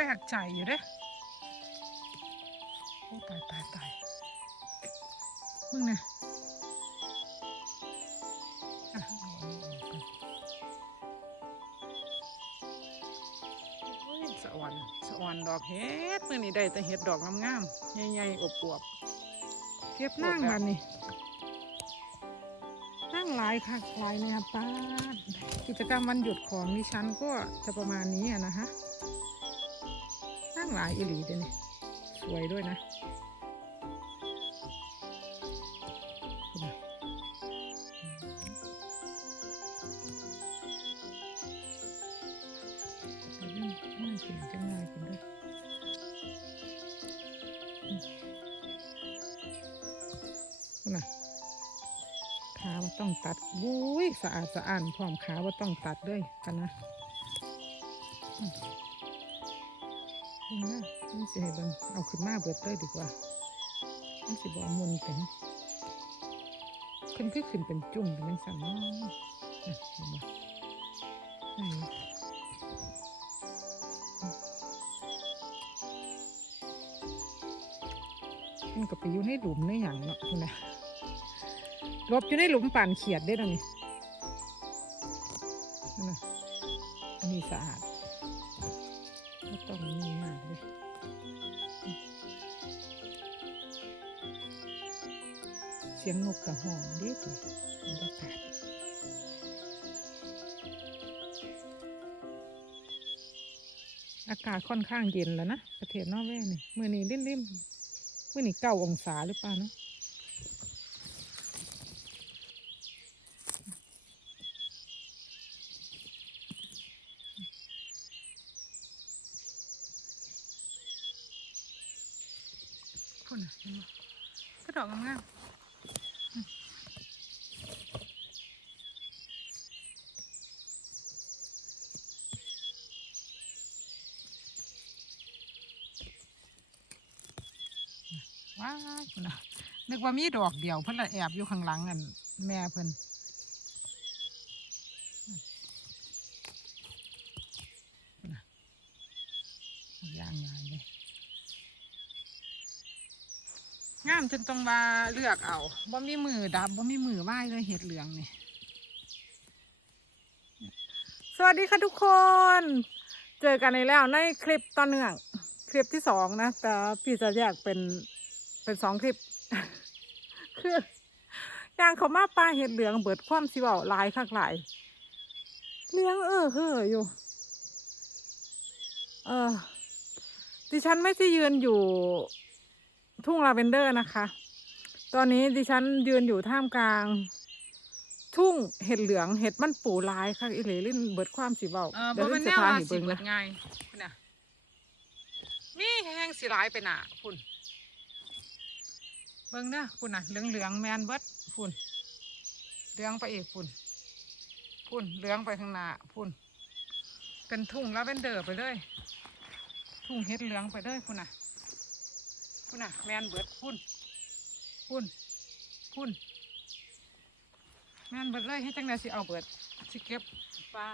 แปลกใจอยู่เด้โอ้ตายตายตายมึงเนี่ยอะอ่อนสะออนสะอนดอกเห็ดมื่อนี้ได้แต่เห็ดดอกงามๆใหญ่ๆอบอวบๆเก็บนั่งมันนี่นั่งหลายค่ะหลายนะครับป้าดกิจกรรมวันหยุดของดิฉันก็จะประมาณนี้นะฮะ หลายอิหลีเดยวนี่สวยด้วยนะนะขาว่าต้องตัดวุ้ยสะอาดสะอ้านพร้อมขาว่าต้องตัดด้วยกันนะ สิให้บิ่งเอาขึ้นมาเบิดเลยดีกว่า มันสิบ่มุนเป็นขึ้นคือขึ้นเป็นจุ่มเป็นจังสั่นเนาะเห็นบ่มันก็ไปอยู่ในหลุมในหยังเนาะคุณนะหลบอยู่ในหลุมป่านเขียดได้ตรงนี้นะอันนี้สะอาดไม่ต้องนี่ม สียงนกกระหอมเด็ดดีบรรยากาศอากาศค่อนข้างเย็นแล้วนะ ประเทศนอร์เวย์นี่เมื่อนี้ริมๆเมื่อนี้เก้าองศาหรือเปล่าเนาะ คุณน่ะเห็นบ่ก็ดอกงามๆอืม ว้าคุณนะนึกว่ามีดอกเดียวเพิ่นละแอบอยู่ข้างหลังอันแม่เพิ่นย่างใหญ่เลยงามจนต้องว่าเลือกเอาบ่มีมือดับบ่มีมือไหวเลยเห็ดเหลืองนี่สวัสดีค่ะทุกคน เจอกันในแล้วในคลิปตอนเนื่อง คลิปที่สองนะ แต่พี่จะแยกเป็น เป็นสองคลิป คือย่างเขามาปลาเห็ดเหลืองเบิดความสิเบาหลายคักหลายเลี้ยงเออเฮ้ออยู่ เออ ดิฉันไม่ใช่ยืนอยู่ทุ่งลาเวนเดอร์นะคะ ตอนนี้ดิฉันยืนอยู่ท่ามกลาง ทุ่งเห็ดเหลืองเห็ดมันปูหลายค่ะอิเลลินเบิดความสีเบาเออเดี๋บ่ยวเป็ลินนแนจะวพาว่าให้สิเบิ่งเบินะดง่ายพุ่นน่ะมีแห้งสิหลายไปหน่ะพุ่น เบิ่งเด้อพุ่นน่ะเหลืองเหลืองแมนเบิดพุ่นเหลืองไปอีกพุ่นพุ่นเหลืองไปข้างหน้าพุ่นเป็นทุ่งลาเวนเดอร์ไปเลยทุ่งเห็ดเหลืองไปเลยพุ่นน่ะพุ่นน่ะแมนเบิดพุ่นพุ่นพุ่นแมนเบิดเลยให้จังไดสิเอาเบิดสิเก็บปลา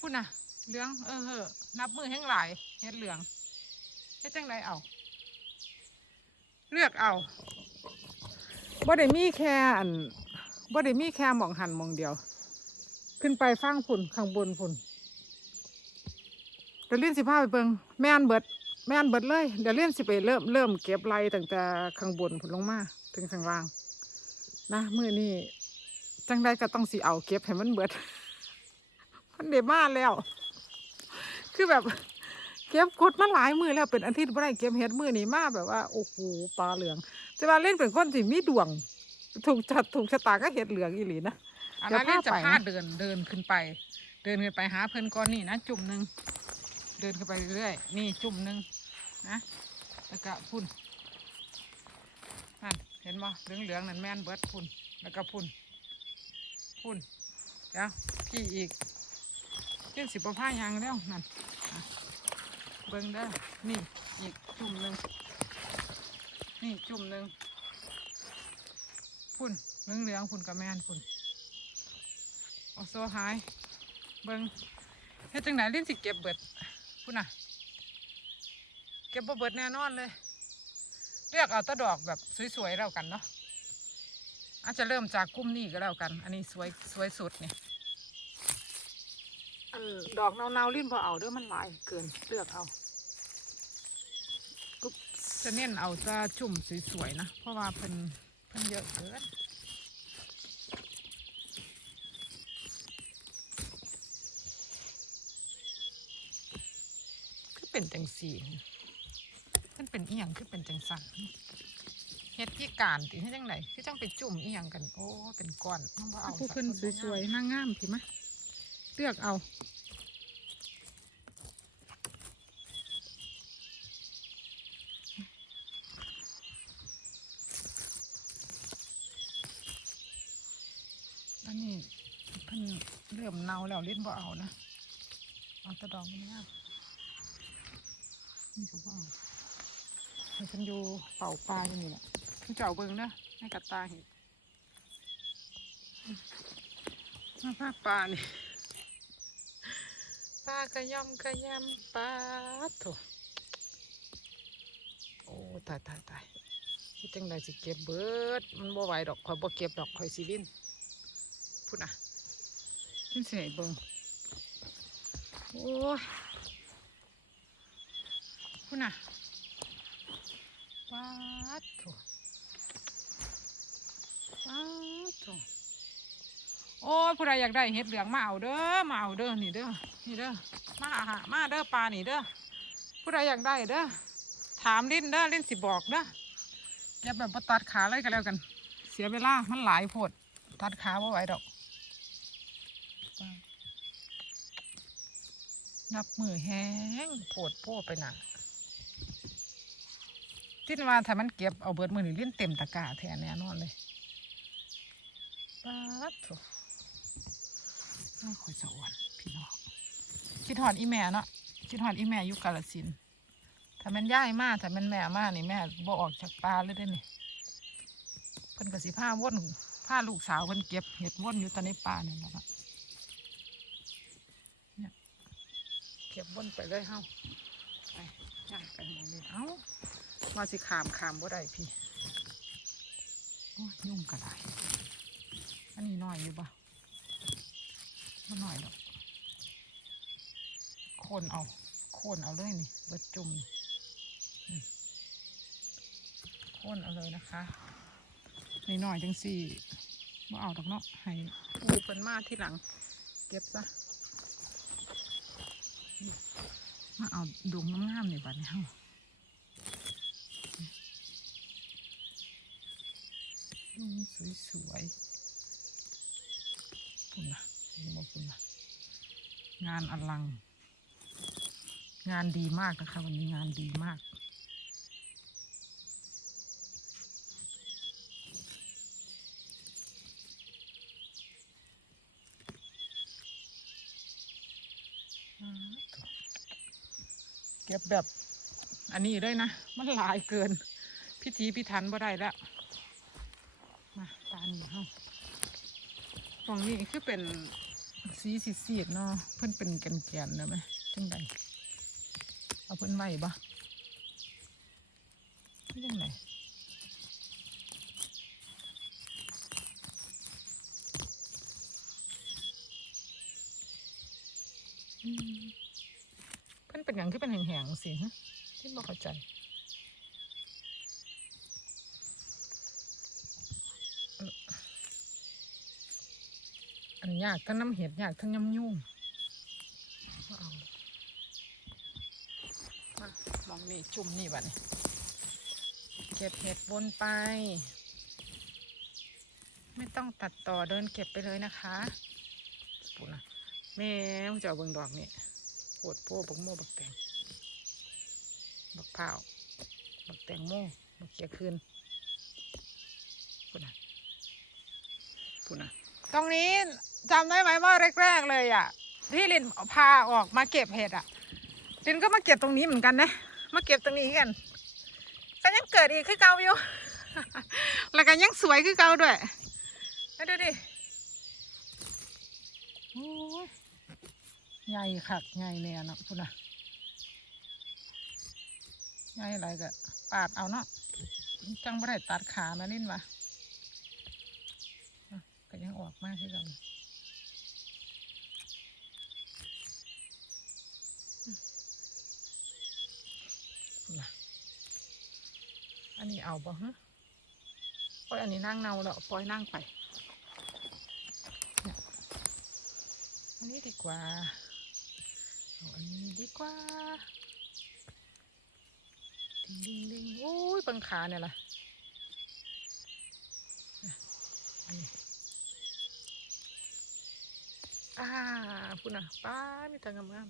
พุ่นน่ะเหลืองเออเฮอนับมือแห้งหลายเฮ็ดเหลืองเฮ็ดจังไดเอา เลือกเอาบ่ได้มีแค่อันบ่ได้มีแค่หมองหันหมองเดียว ขึ้นไปฟังฝุ่นข้างบนฝุ่นเดี๋ยวเลี่ยนสิพาไปเบิงแม่นเบิด แม่นเบิดเลย เดี๋ยวเลี่ยนสิไปเริ่มเริ่มเก็บไรตั้งแต่ข้างบนฝุ่นลงมาถึงข้างล่าง นะมือนี้จังได้ก็ต้องสิเอาเก็บให้มันเบิด มันเดมาแล้ว คือแบบ ก็บกดมาหลายมือแล้วเป็นอาทิตย์บ่ได้เก็บเห็ดมือนี้มาแบบว่าโอ้โหปลาเหลือง แต่ว่าเล่นเป็นคนที่มีดวง ถูกจัดถูกชะตาก็เห็ดเหลืองอีหลีนะอันเดี๋ยวนั้นเล่นจะพาไปพานะเดินเดินขึ้นไป เดินขึ้นไปหาเพิ่นก่อนนี่นะจุ่มหนึ่งเดินขึ้นไปเรื่อยๆนี่จุ่มหนึ่งนะแล้วก็พุ่นนั่นเห็นบ่เหลืองเหลืองๆนั่นแม่นเบิดพุ่นแล้วก็พุ่นพุ่นเดี๋ยวพี่อีกเล่นสิบผ้ายางแล้วนั่นอะ เบิ่งเด้นี่อีกจุ่มหนึ่งนี่จุ่มหนึ่งพุ่นเหลืองเหลืองพุ่นกับแม่นพุ่นโอโซหาย เบิงเฮ็ดจังไหนลิ้นสิเก็บเบิดพุ่นน่ะ เก็บบ่เบิดแน่นอนเลย เลือกเอาตะดอกแบบสวยๆแล้วกันเนาะอาจจะเริ่มจากกลุ่มนี้ก็แล้วกัน อันนี้สวยสวยสุดนี่ อันดอกเนาๆลิ้นพอเอาเด้อมันหลายเกินเลือกเอาอุ๊บจะเน้นเอาจะจุ่มสวยๆนะ เพราะว่าเพิ่นเพิ่นเยอะเกินคือเป็นจังสีมันเป็นอีหยังคือเป็นจังสันเฮ็ดที่การติให้จังไหนคือจังไปจุ่มอีหยังกัน โอ้ เป็นก้อนมันบ่เอาผู้เพิ่นสักสวยๆนางงามพี่มะ เลือกเอา อันนี้เพิ่นเริ่มเน่าแล้วเล่นบ่เอานะ เอาตะดอกมันงามนี่ก็บ่เอาให้เพิ่นอยู่เป่าปลาอยู่นี่แหละเพิ่นเจ้าเบิ่งเด้อให้กับตาเห็นมาภาพปลานี่ ปลากระยำกระยำปลาโถโอ้ตายตายตายที่จังใดสิเก็บเบิด มันบ่ไหวดอกข่อยบ่เก็บดอกข่อยสิวินพูดนะขึ้นเสียเบิงโอ้ยพูดนะปาดโถปาดโถ โอ้ยผู้ใดอยากได้เห็ดเหลืองมาเอาเด้อมาเอาเด้อนี่เด้อนี่เด้อมาหามาเด้อปลานี่เด้อผู้ใดอยากได้เด้อถามลิ้นเด้อลิ้นสิบอกเด้ออย่าแบบตัดขาเลยก็แล้วกัน เสียเวลามันหลายโพดตัดขาบ่ไหวดอกนับมือแห้งโพดโป้ไปหนักที่ว่าถ้ามันเก็บเอาเบิดมือนี่เล่นเต็มตะกร้าแทนแน่นอนเลยปัด โถน่าคอยสวรรค์พี่น้องคิดหอดอีแม่เนาะคิดหอดอีแม่อยู่กาลสินถ้ามันย่ายมากถ้ามันแม่มากนี่แม่บ่ออกจากปลาเลยได้นี่เพิ่นกสิผ้าว่นผ้าลูกสาวเพิ่นเก็บเห็ดว่นอยู่ตอนในป่าเนี่แหละเนาะเก็บวนไปเลยเฮาไปย่างไปหมองนี้เอ้าว่าสิขามขามบ่ได้พี่โอ้ยยุ่งกระไดอันนี้น้อยอยู่ปะ บ่บ่น้อยดอกโคนเอา โคนเอาเลยนี่เบิดจุ่มนี่โคนเอาเลยนะคะนี่หน้อยจังสี่บ่เอาดอกเนาะให้ปูเพิ่นมาที่หลัง เก็บซะมาเอาดงงามๆนี่บัดนี้เฮาดงสวยๆปุ่นนะ งานอลัง งานดีมากนะคะวันนี้งานดีมาก เก็บแบบ อันนี้ด้วยนะ มันหลายเกิน พิธีพิถันบ่ได้แล้วมาตานี่เฮาตรงนี้คือเป็น สีสีดเนาะเพิ่นเป็นแกนๆนะไหมจังใดเอาเพิ่นไว้บ่จังไดเพิ่นเป็นอย่างที่เป็นแห้งๆสิฮะที่บ่เข้าใจ ยากทั้งน้ำเห็ดยากทั้งน้ำยุ่งมามองนี่จุ่มนี่บัดนี้เก็บเห็ดบนไป ไม่ต้องตัดต่อเดินเก็บไปเลยนะคะปุ่นนะแม่จะเอาเบิ่งดอกนี่ปวดโพบักโม่บักแตงบักเผาบักแตงโม่บักเขียคืนปุ่นนะปุ่นนะตรงนี้ จำได้ไหมว่าแรก ๆ เลยอะ ที่ลินพาออกมาเก็บเห็ดอะลินก็มาเก็บตรงนี้เหมือนกันนะ มาเก็บตรงนี้กันก็ยังเกิดอีกคือเก่าอยู่แล้วก็ยังสวยคือเก่าด้วยมาดูดิโอ้ยใหญ่คักใหญ่แน่เนาะพุ่นะใหญ่อะไรก็ปาดเอาเนาะจังบ่ได้ตัดขานะลินวะก็ยังออกมากคือกัน อันนี้เอาบ่ฮะปล่อยอันนี้นั่งเนาแล้วปล่อยนั่งไปอันนี้ดีกว่าอันนี้ดีกว่าดิงดิงดิงโอ้ยเบังขาเนี่ยล่ะอะอันนี้อ่าพุ่นน่ะป้ามีแตางามงาม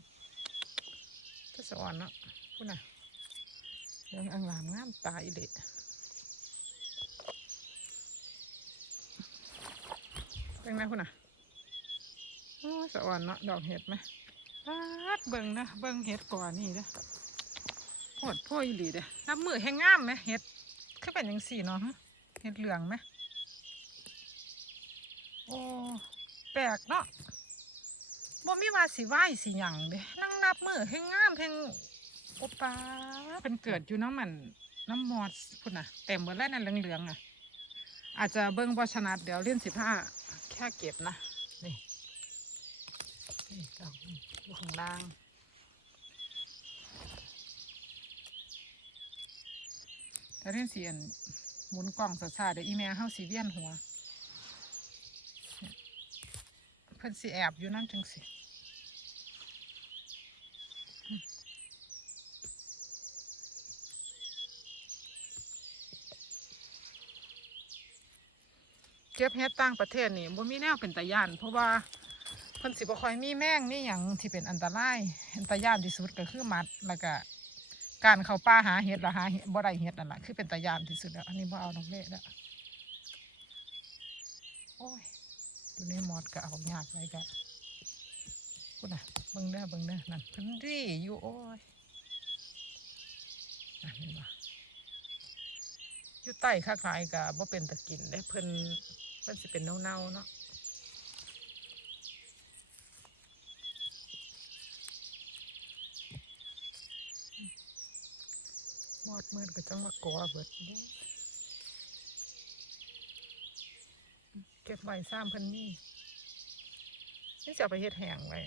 ๆถ้าสะอ่อนเนาะพุ่นน่ะเรื่องอังลามงาม ตายเด็ดเป็นไงพุ่นน่ะอ้ยสะอ่อนเนาะดอกเห็ดไหมปาดเบิ่งนะเบิ่งเห็ดก่อนนี่นะโหดพ่อยดีเด้น้ำมือแห้งงามไหมเห็ดคือเป็นยังสี่เนาะเห็ดเหลืองไหมโอ้แปลกเนาะบ่มีว่าสิไหวสิหยังเด้นั่งนับมือแห้งงามแห้งโอปาเป็นเกิดอยู่น้ำมัน น้ำมอดพุ่นน่ะเต็มหมดแล้วนั่นเหลืองๆอะ อาจจะเบิ้งบอชนัดเดี๋ยวเล่นสิบห้าแค่เก็บนะ นี่นี่ดอกอยู่ข้างล่างแต่เรื่องเสียนหมุนกล่องสดๆเดี๋ยวอีแม่เฮาสีเวียนหัวเนี่ยเพิ่นสิแอบอยู่นั่นจังสิ เก็บเฮ็ดต่างประเทศนี่บ่มีแนวเป็นตาย่านเพราะว่าเพิ่นสิบ่ค่อยมีแมงมีหยังที่เป็นอันตรายอันตรายานที่สุดก็คือมัดแล้วก็การเข้าป่าหาเห็ดละหาเห็ดบ่ได้เห็ดนั่นแหละคือเป็นตายานที่สุดแล้วอันนี้บ่เอาดอกเละแล้วโอ้ยอยู่ในมอดก็เอายากไปกะพูดนะเบิ่งเด้อเบิ่งเด้อนั่นพิ่นดีอยู่โอ้ยนั่นเห็นบ่อยู่ใต้ค้าขายกะบ่เป็นตะกินได้เพิ่น มันสิเป็นเน่าๆเนาะหมอดมืดก็จังว่าก่อเบิดเก็บใบซ้ำเพิ่นนี่นี่จะไปเฮ็ดแห้งไว้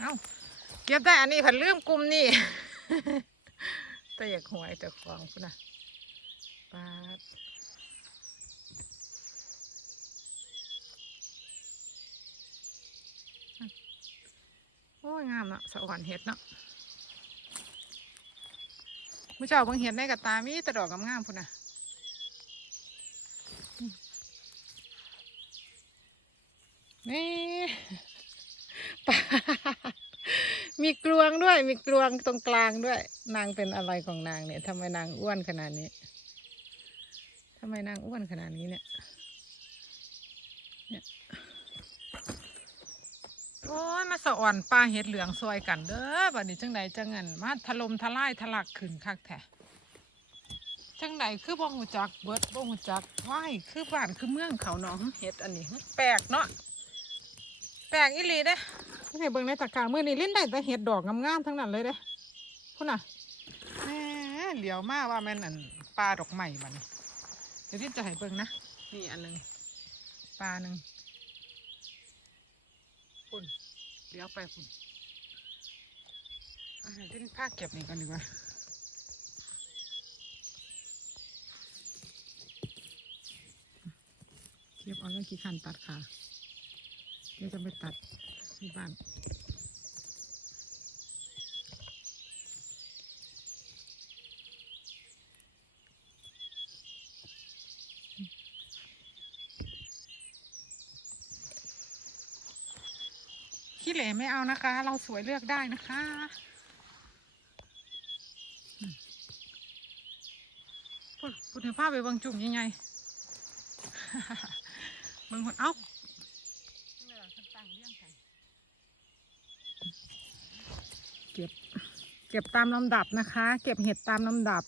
เอ้าเก็บได้อันนี้ผันเลื่อมกลุ่มนี่แต่อยากหวยแต่ของพุ่นนะปาดโอ้ยงามเนาะสะอ่อนเห็ดเนาะมื่อเจ้าเบางเห็ดในกับตามีต่ดอกงามๆพุ่นนะนี่ปาด มีกลวงด้วย มีกลวงตรงกลางด้วย นางเป็นอะไรของนางเนี่ยทำไมนางอ้วนขนาดนี้ทำไมนางอ้วนขนาดนี้เนี่ยเนี่ยโอ้ยมาสะอ่อนปลาเห็ดเหลืองซอยกันเด้อบัดนี้จังใดจังเงินมาถล่มทลายทะลักขึ้นคักแท้จังใดคือบ่หูจักเบิดบ่หูจักว้ายคือบ้านคือเมืองเขาเนาะเห็ดอันนี้แปลกเนาะแปลกอีหลีเด้ นี่เบิ่งในตะกร้ามือนี่ลิ้นได้แต่เห็ดดอกงามๆทั้งนั้นเลยเด้พุ่นน่ะแหมเหลียวมากว่าแม่นอันปลาดอกใหม่มันเดี๋ยวลิ้นจะให้เบิ่งนะนี่อันหนึ่งปลาหนึ่งพุ่นเดี๋ยวไปพุ่นอ่าลิ้นผ้าเก็บนี่ก่อนดีกว่าเก็บเอาแล้วกี่คันตัดขาเดี๋ยวจะไปตัด บ้านขี้เหร่ไม่เอานะคะ เราสวยเลือกได้นะคะอืมพูถึงภาพไปบางจุ่มยังไงมึงคนเอ้าเนี่ยเขาตั้งเลี้ยงกัน เก็บ เก็บตามลำดับนะคะ เก็บเห็ดตามลำดับ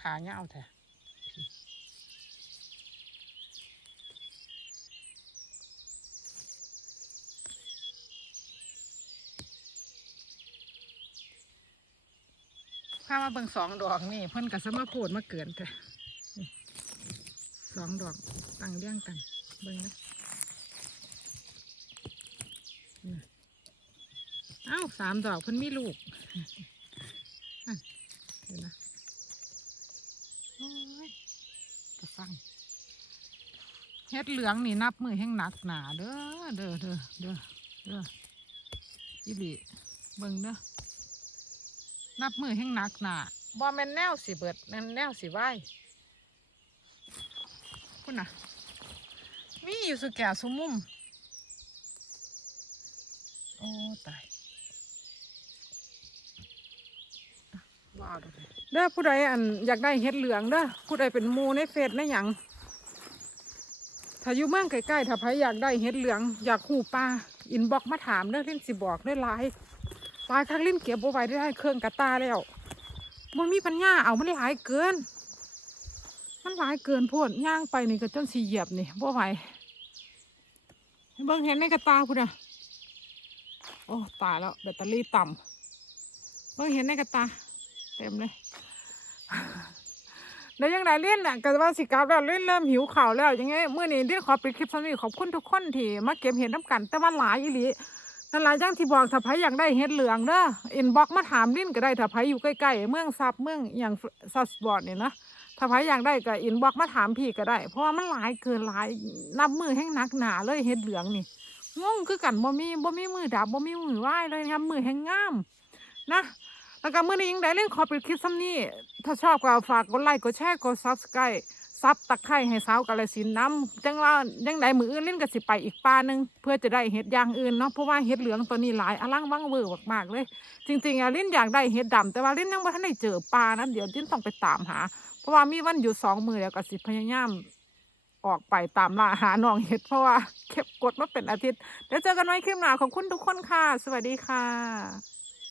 ขาเงาแท้พามาเบิ่งสองดอกนี่เพิ่นกับสมาโพดมาเกินแท้สองดอกตั้งเรียงกันเบิ่งนะนี่เอ้าสามดอกเพิ่นมีลูก นั่นเห็นนะ โอ้ยกระสัง เฮ็ดเหลืองนี่นับมือแห้งหนักหนาเด้อเด้อเด้อเด้อเด้ออีหลีเบิ่งเด้อนับมือแห้งหนักหนาบ่แม่นแนวสิเบิดแม่นแนวสิไหวพุ่นน่ะมีอยู่สุแก่สุมุมโอ้ตายว้าวเด้อเด้อผู้ใดอันอยากได้เห็ดเหลืองเด้อผู้ใดเป็นหมูในเฟซในหยัง ถ้าอยู่เมืองใกล้ๆถ้าใครอยากได้เห็ดเหลือง อยากหูปลาอินบ็อกมาถามเด้อลิ้นสิบอกได้หลายหลายครั้งลิ้นเก็บเอาไว้ได้เครื่องกระตาแล้วมันมีปัญญาเอามันหลายเกิน มันหลายเกินโพดย่างไปนี่ก็จนสีเหยียบนี่บ่ไหวเบิ่งเห็นในกระตาพุ่นอะโอ้ตายแล้วแบตเตอรี่ต่ำเบิ่งเห็นในกระตา เต็มเลย แล้วยังไงเล่นน่ะก็ว่าสิกลับแล้วเล่นเริ่มหิวข่าวแล้วยังไงเมื่อนี้เล่นขอปิดคลิปสำนี้ขอบคุณทุกคนที่มาเก็บเห็ดน้ำกัน แต่ว่าหลายอีหลีนั่นหลายอย่างที่บอกถ้าไผอยากได้เห็ดเหลืองเด้ออินบ็อกมาถามลิ้นก็ได้ถ้าไผอยู่ใกล้ๆเมืองซับเมืองอย่างซัสบอร์ดเนี่ยนะถ้าไผอยากได้ก็อินบ็อกมาถามพี่ก็ได้ เพราะว่ามันหลายเกินหลายนับมือแห้งนักหนาเลยเห็ดเหลืองนี่งงคือกันบ่มีบ่มีมือดับบ่มีมือไหวเลยนะครับมือแห้งงามนะ แล้วก็มื่อนี้ยังได้เล่นขอปิดคลิปซ้ำนี้ถ้าชอบก็ฝากกดไลค์กดแชร์กดซับสไครต์ซับตะไคร้ให้สาวกาลสินน้ำจังว่ายังได้มืออื่นเล่นก็สิไปอีกป่าหนึงเพื่อจะได้เห็ดย่างอื่นเนาะเพราะว่าเห็ดเหลืองตัวนี้หลายอลังวังเวอร์มากๆเลย จริงๆอะเล่นอยากได้เห็ดดำแต่ว่าเล่นยังไม่ทันได้เจอป่านั้นเดี๋ยวเล่นต้องไปตามหา เพราะว่ามีวันอยู่สองมือแล้วก็สิพยายามออกไปตามล่าหานองเห็ดเพราะว่าเก็บกดมาเป็นอาทิตย์เดี๋ยวเจอกันไว้คลิปหน้าขอบคุณทุกคนค่ะ สวัสดีค่ะ